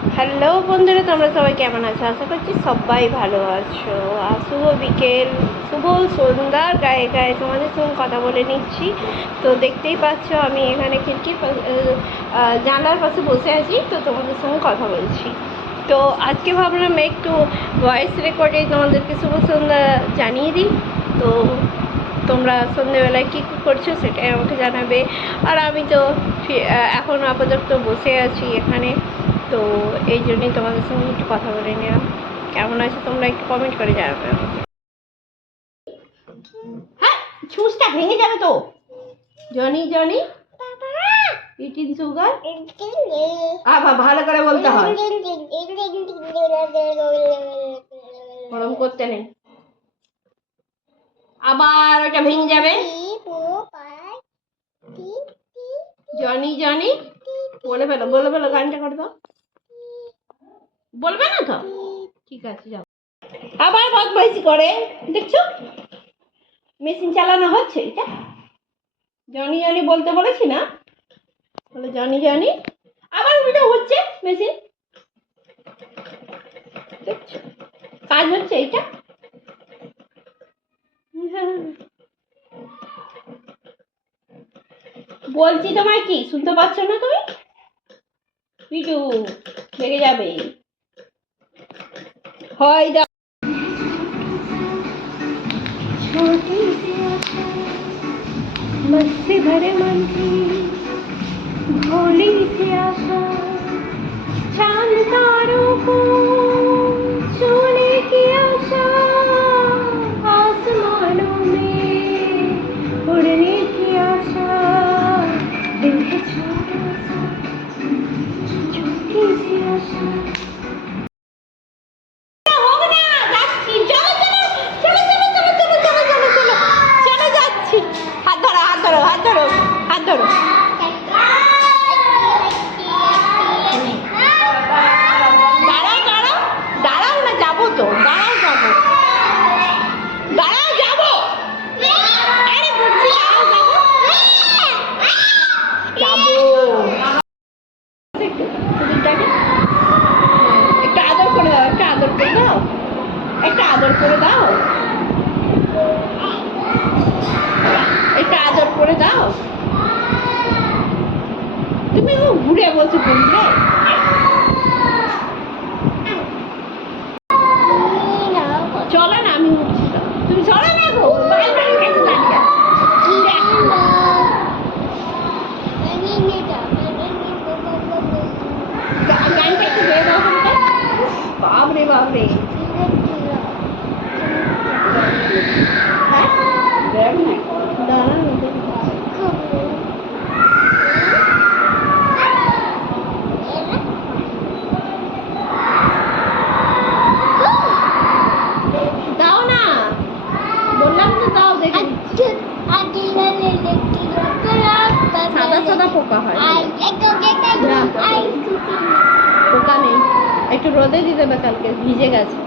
Hello বন্ধুরা, তোমরা সবাই কেমন আছো? আশা করছি সবাই ভালো আছো। আর শুভ বিকেল, শুভ সন্ধ্যার গায়ে গায়ে তোমাদের সঙ্গে কথা বলে নিচ্ছি। তো দেখতেই পাচ্ছ আমি এখানে খিড়কির জানলার পাশে বসে আছি। তো তোমাদের সঙ্গে কথা বলছি। তো আজকে ভাবলাম একটু ভয়েস রেকর্ডে তোমাদেরকে শুভ সন্ধ্যা জানিয়ে দিই। তো তোমরা সন্ধ্যেবেলায় কী কী করছ সেটাই আমাকে জানাবে। আর আমি তো এখন আপাতত বসে আছি এখানে। তো এই জন্যই তোমাদের সঙ্গে একটু কথা বলে নিলাম। কেমন আছে তোমরা একটু কমেন্ট করে জানাবে আমাকে। হ্যাঁ ছুঁচটা ভেঙে যাবে তো। Johnny Johnny. ইটিন সুগার আবার ভালো করে বলতে হয়। গরম করতে নেই। আবার ওটা ভেঙে যাবে। Johnny Johnny. বলে ফেলো বলে ফেলো গানটা করে দাও। বলবে না তো? ঠিক আছে যাও। আবার বদমাইশি করে দেখছ? মেশিন চালানো হচ্ছে এটা? জনি জনি বলতে বলেছি না? বলে জনি জনি। আবার উল্টো হচ্ছে মেশিন। দেখছ? কাজ হচ্ছে এটা বলছি তোমায় কি শুনতে পাচ্ছ না তুমি? পিটু লেগে যাবে। হয় দা छोटी सी आशा मस्ती भरे मन की भोली सी आशा ধরো। দাঁড়াও দাঁড়াও। দাঁড়াও যাব তো। দাঁড়াও, যাব। দাঁড়াও, যাব। আরে বলছি, দাঁড়াও, যাব। যাব। একটু আদর করে দাও, একটু আদর করে দাও। একটু আদর করে দাও। বলছে বলবে চলো না আমি তুমি চলে না একটু রোদে দিতে হবে কালকে ভিজে গেছে।